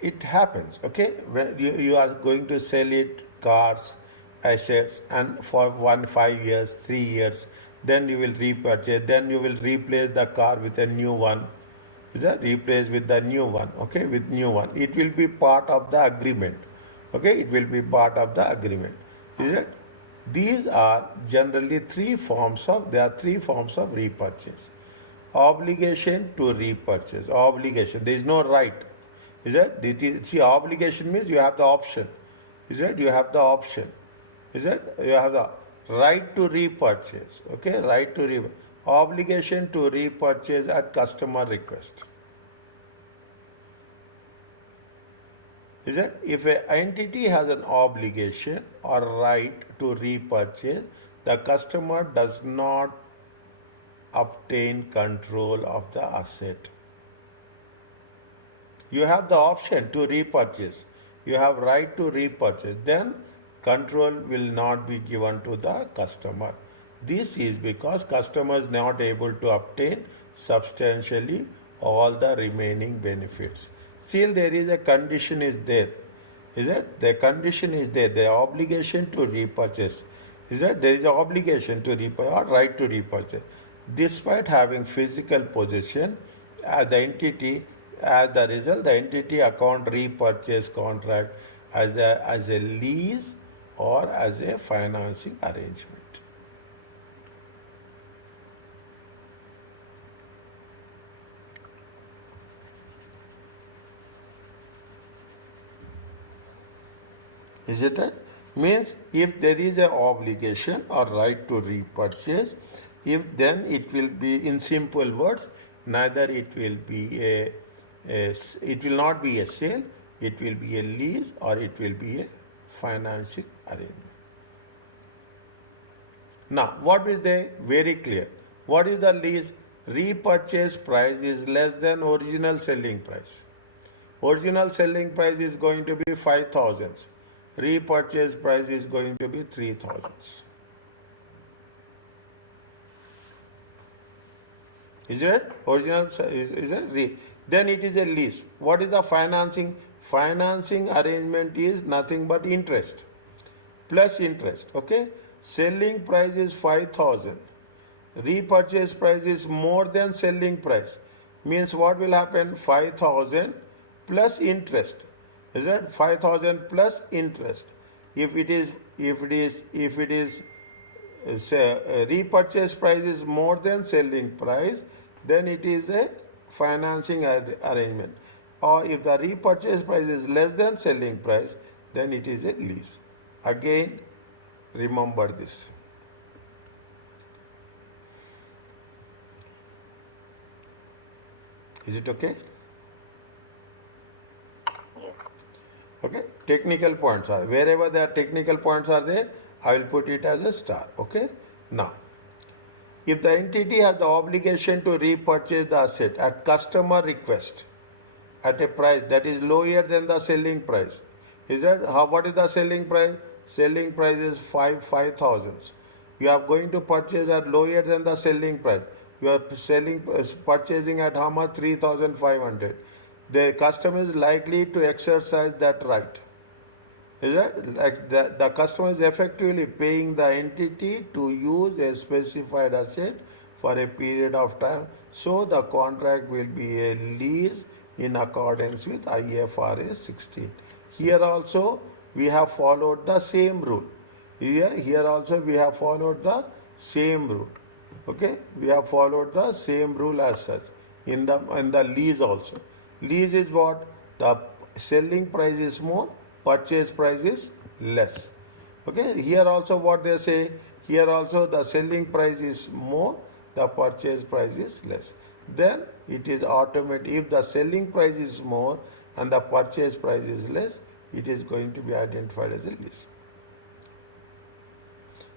It happens, okay? When you are going to sell it, cars, assets, and for 5 years, 3 years, then you will repurchase, then you will replace the car with a new one. Is that replaced with the new one, okay? With new one. It will be part of the agreement, okay? It will be part of the agreement. Is it? These are generally three forms of repurchase. Obligation to repurchase. Obligation. There is no right. Is it? See, obligation means you have the option. Is it? You have the option. Is it? You have the right to repurchase. Okay? Right to repurchase. Obligation to repurchase at customer request. Is it? If an entity has an obligation or right to repurchase, the customer does not obtain control of the asset. You have the option to repurchase. You have right to repurchase. Then control will not be given to the customer. This is because customer is not able to obtain substantially all the remaining benefits. Still there is a condition is there. Is it? The condition is there. The obligation to repurchase. Is that there is an obligation to repurchase or right to repurchase. Despite having physical possession, as the result, the entity account repurchase contract as a lease or as a financing arrangement. Is it right? Means if there is an obligation or right to repurchase, if then it will be in simple words, neither it will be it will not be a sale, it will be a lease or it will be a financing arrangement. Now, what is the very clear? What is the lease? Repurchase price is less than original selling price. Original selling price is going to be 5,000. Repurchase price is going to be 3,000. Is it? Original is it? Then it is a lease. What is the financing? Financing arrangement is nothing but interest plus interest. Okay? Selling price is 5,000. Repurchase price is more than selling price. Means what will happen? 5,000 plus interest. Is that 5,000 plus interest? If it is repurchase price is more than selling price, then it is a financing arrangement. Or if the repurchase price is less than selling price, then it is a lease. Again, remember this. Is it okay? Yes. Okay. Technical points are wherever the technical points are there, I will put it as a star. Okay. Now, if the entity has the obligation to repurchase the asset at customer request at a price that is lower than the selling price, is that what is the selling price? Selling price is 5,000. You are going to purchase at lower than the selling price. You are purchasing at how much? 3,500. The customer is likely to exercise that right. Is that like the customer is effectively paying the entity to use a specified asset for a period of time, so the contract will be a lease in accordance with IFRS 16. Here also we have followed the same rule. Here also we have followed the same rule. Okay, we have followed the same rule as such in the lease also. Lease is what? The selling price is more, purchase price is less. Okay, here also what they say, here also the selling price is more, the purchase price is less. Then it is automatic. If the selling price is more and the purchase price is less, it is going to be identified as a lease.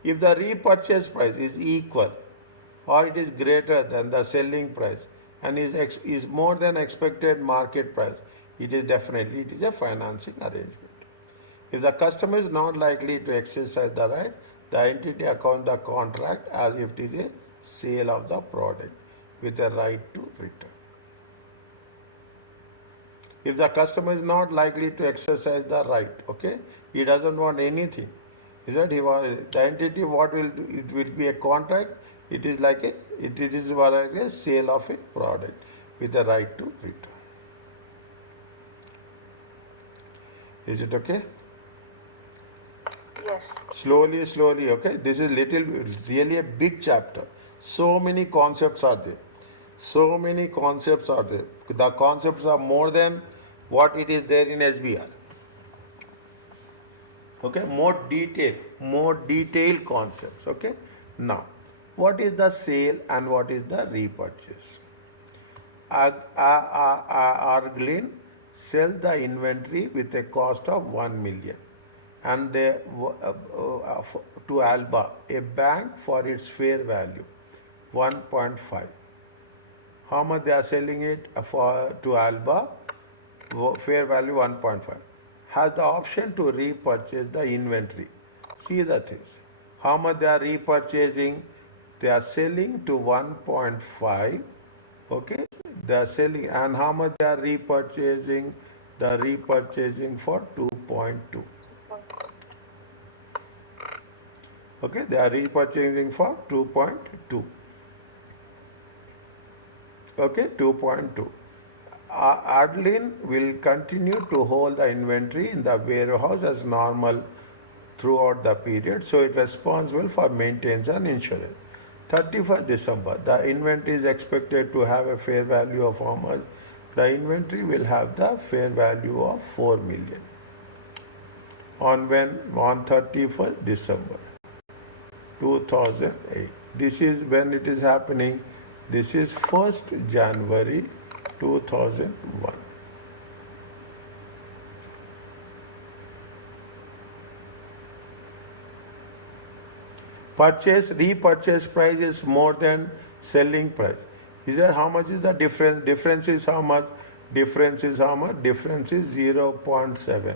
If the repurchase price is equal or it is greater than the selling price and is more than expected market price, it is a financing arrangement. If the customer is not likely to exercise the right, the entity accounts the contract as if it is a sale of the product with a right to return. If the customer is not likely to exercise the right, okay, he doesn't want anything. Is that the entity what will do? It will be a contract. It is like a sale of a product with a right to return. Is it okay? Yes. Slowly, okay? This is really a big chapter. So many concepts are there. The concepts are more than what it is there in SBR. Okay? More detailed concepts. Okay? Now, what is the sale and what is the repurchase? Arglin sell the inventory with a cost of 1 million and to Alba, a bank, for its fair value 1.5. How much they are selling it to Alba? Fair value 1.5. Has the option to repurchase the inventory. See the things. How much they are repurchasing? They are selling to 1.5. Okay, they are selling, and how much they are repurchasing? They are repurchasing for 2.2. Okay, they are repurchasing for 2.2. Okay, 2.2. Adeline will continue to hold the inventory in the warehouse as normal throughout the period, so it is responsible for maintenance and insurance. 31st December, the inventory is expected to have a fair value of how much? The inventory will have the fair value of 4 million. on 31st December 2008. This is when it is happening. This is 1st January 2001. Repurchase price is more than selling price. Is that how much is the difference? Difference is how much? Difference is how much? Difference is 0.7.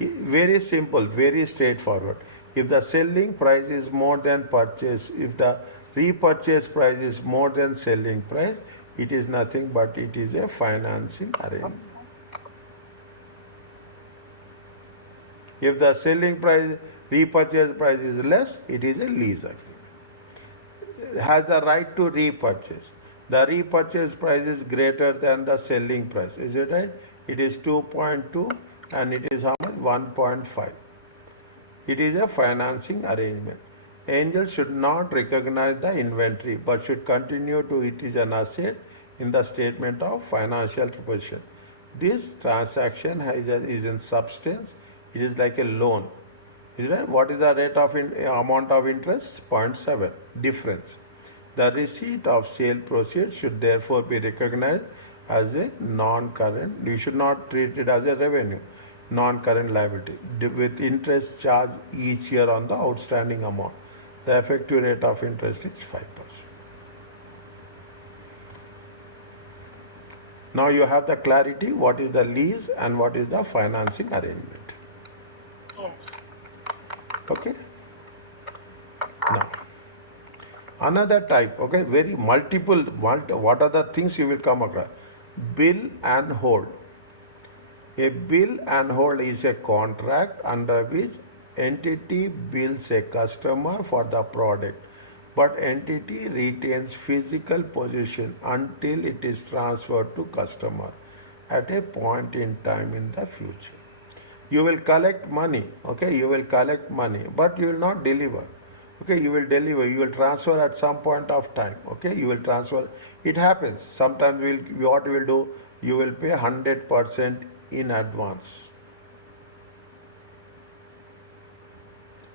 Very simple, very straightforward. If the selling price is more than purchase, if the repurchase price is more than selling price, it is nothing but it is a financing arrangement. If the selling price, repurchase price is less, it is a lease agreement. It has the right to repurchase. The repurchase price is greater than the selling price. Is it right? It is 2.2 and it is how much? 1.5. It is a financing arrangement. Angel should not recognize the inventory but should continue to it is an asset in the statement of financial position. This transaction is in substance, it is like a loan. Is that what is the rate of amount of interest? 0.7 difference. The receipt of sale proceeds should therefore be recognized as a non-current. You should not treat it as a revenue, non-current liability, with interest charged each year on the outstanding amount. The effective rate of interest is 5%. Now you have the clarity what is the lease and what is the financing arrangement. Yes. Okay. Now, another type, okay, very multiple, what are the things you will come across? Bill and hold. A bill and hold is a contract under which entity bills a customer for the product, but entity retains physical possession until it is transferred to customer at a point in time in the future. You will collect money, okay, you will collect money, but you will not deliver. Okay, you will deliver, you will transfer at some point of time, okay, you will transfer. It happens. Sometimes what you will do, you will pay 100% in advance.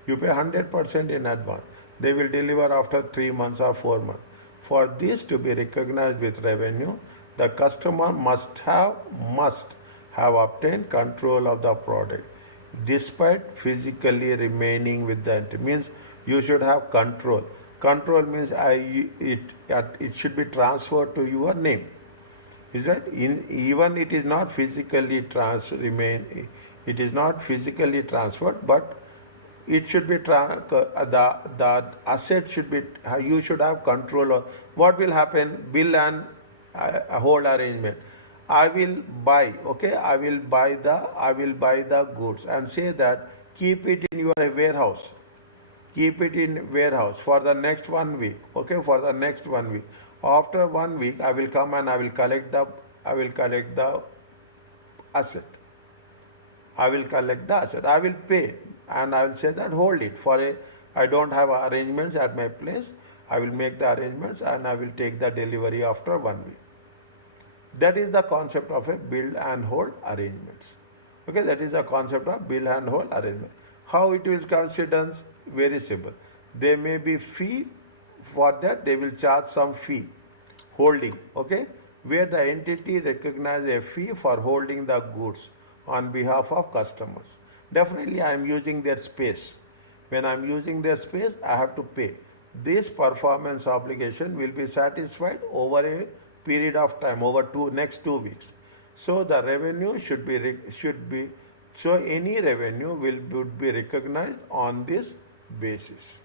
You pay 100% in advance. They will deliver after 3 months or 4 months. For this to be recognized with revenue, the customer must have obtained control of the product, despite physically remaining with the entity. Means you should have control. Control means it should be transferred to your name. Is that even it is not physically it is not physically transferred, but it should be the asset should be, you should have control of. What will happen? Bill and hold arrangement. I will buy, okay, I will buy the goods and say that keep it in your warehouse. Keep it in warehouse for the next 1 week, okay, for the next 1 week. After 1 week, I will come and I will collect the asset. I will collect the asset. I will pay and I will say that hold it I don't have arrangements at my place. I will make the arrangements and I will take the delivery after 1 week. That is the concept of a bill and hold arrangements. Okay, that is the concept of bill and hold arrangement. How it is considered? Very simple. There may be fee. For that they will charge some fee, holding, okay, where the entity recognizes a fee for holding the goods on behalf of customers. Definitely I am using their space. When I am using their space, I have to pay. This performance obligation will be satisfied over a period of time, over next 2 weeks. So the revenue should be so any revenue would be recognized on this basis.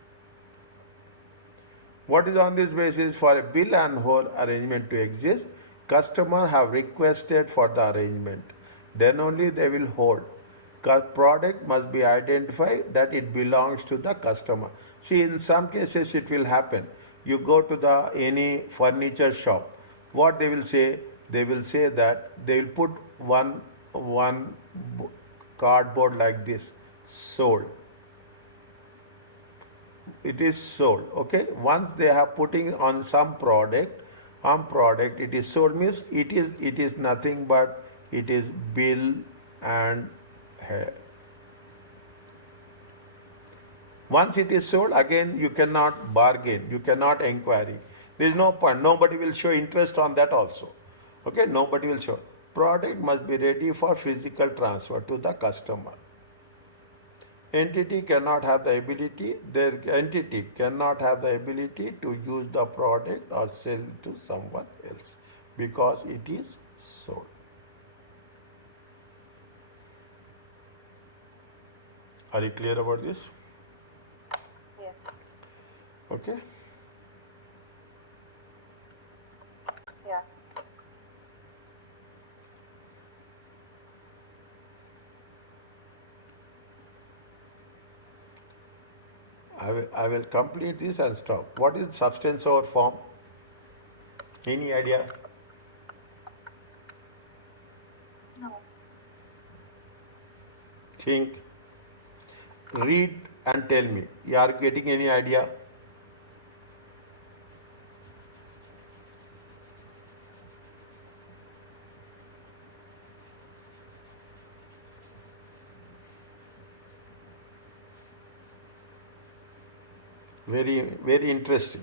What is on this basis? For a bill and hold arrangement to exist, customer have requested for the arrangement. Then only they will hold. Product must be identified that it belongs to the customer. See, in some cases it will happen. You go to any furniture shop. What they will say? They will say that they will put one cardboard like this, sold. It is sold, okay. Once they have putting on some product, it is sold, means it is nothing but it is bill and Once it is sold, again you cannot bargain, you cannot inquiry. There is no point. Nobody will show interest on that also. Okay, nobody will show. Product must be ready for physical transfer to the customer. Entity cannot have the ability, their entity cannot have the ability to use the product or sell to someone else because it is sold. Are you clear about this? Yes. Okay. Yeah. I will complete this and stop. What is substance over form? Any idea? No. Think. Read and tell me. You are getting any idea? Very, very interesting.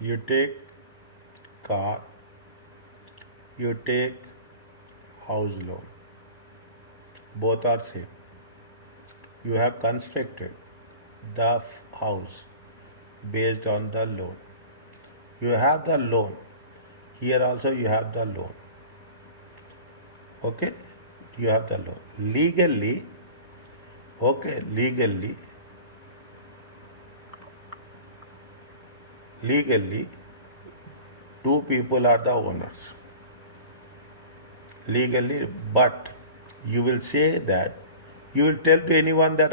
You take car, you take house loan. Both are same. You have constructed the house based on the loan. You have the loan. Here also you have the loan. Okay? You have the loan. Legally, okay, legally, two people are the owners. Legally, but you will say that you will tell to anyone that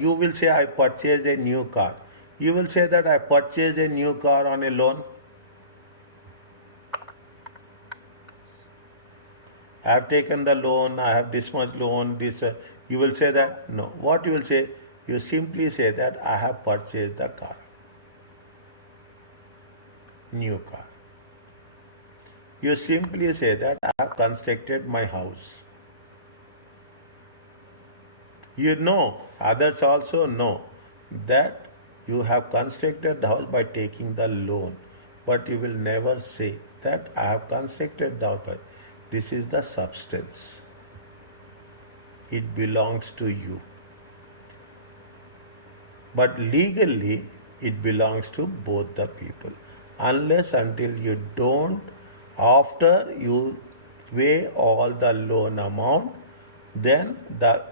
you will say I purchased a new car. You will say that I purchased a new car on a loan. I have taken the loan, I have this much loan, you will say that? No. What you will say? You simply say that I have purchased the car. New car. You simply say that I have constructed my house. You know, others also know that you have constructed the house by taking the loan, but you will never say that I have constructed the house. This is the substance. It belongs to you. But legally, it belongs to both the people. Unless until you don't, after you weigh all the loan amount, then the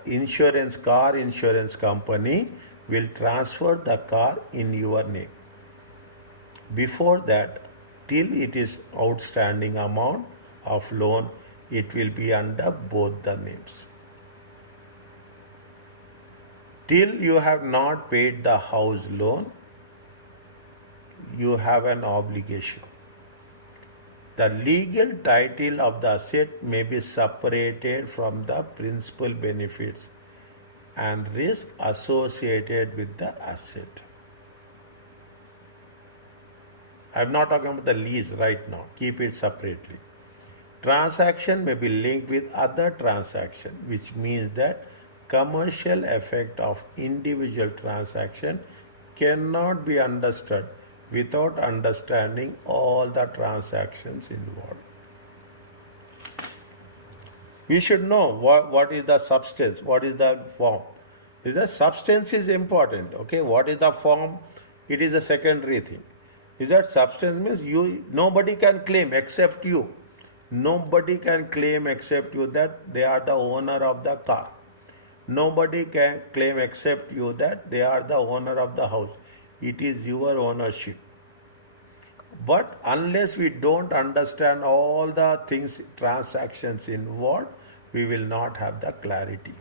car insurance company will transfer the car in your name. Before that, till it is outstanding amount of loan, it will be under both the names. Till you have not paid the house loan, you have an obligation. The legal title of the asset may be separated from the principal benefits and risk associated with the asset. I am not talking about the lease right now. Keep it separately. Transaction may be linked with other transaction, which means that commercial effect of individual transaction cannot be understood without understanding all the transactions involved. We should know what is the substance, what is the form. The substance is important, okay? What is the form? It is a secondary thing. Is that substance means nobody can claim except you. Nobody can claim except you that they are the owner of the car. Nobody can claim except you that they are the owner of the house. It is your ownership. But unless we don't understand all the things, transactions involved, we will not have the clarity.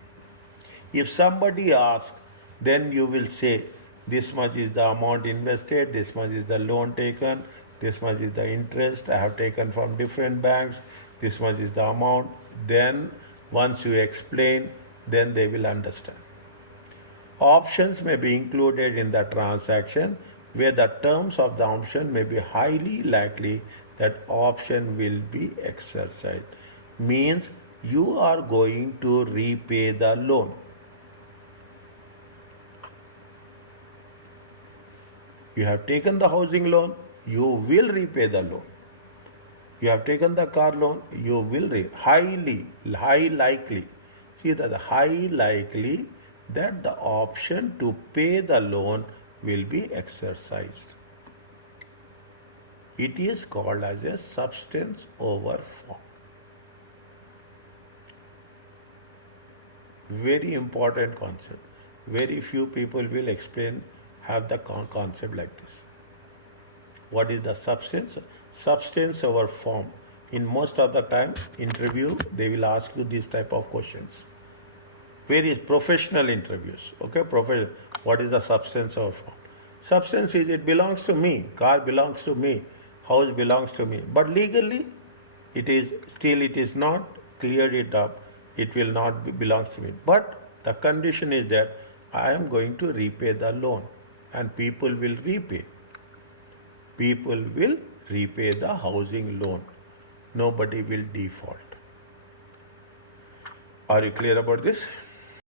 If somebody asks, then you will say, this much is the amount invested, this much is the loan taken, this much is the interest I have taken from different banks, this much is the amount. Then once you explain, then they will understand. Options may be included in the transaction where the terms of the option may be highly likely that option will be exercised. Means you are going to repay the loan. You have taken the housing loan, you will repay the loan. You have taken the car loan, you will high likely. See that high likely that the option to pay the loan will be exercised. It is called as a substance over form. Very important concept. Very few people will have the concept like this. What is the substance? Substance over form. In most of the time, interview, they will ask you this type of questions. Very professional interviews. Okay, what is the substance over form? Substance is it belongs to me, car belongs to me, house belongs to me. But legally, it is not cleared it up. It will not belongs to me. But the condition is that I am going to repay the loan, and people will repay. People will repay the housing loan. Nobody will default. Are you clear about this?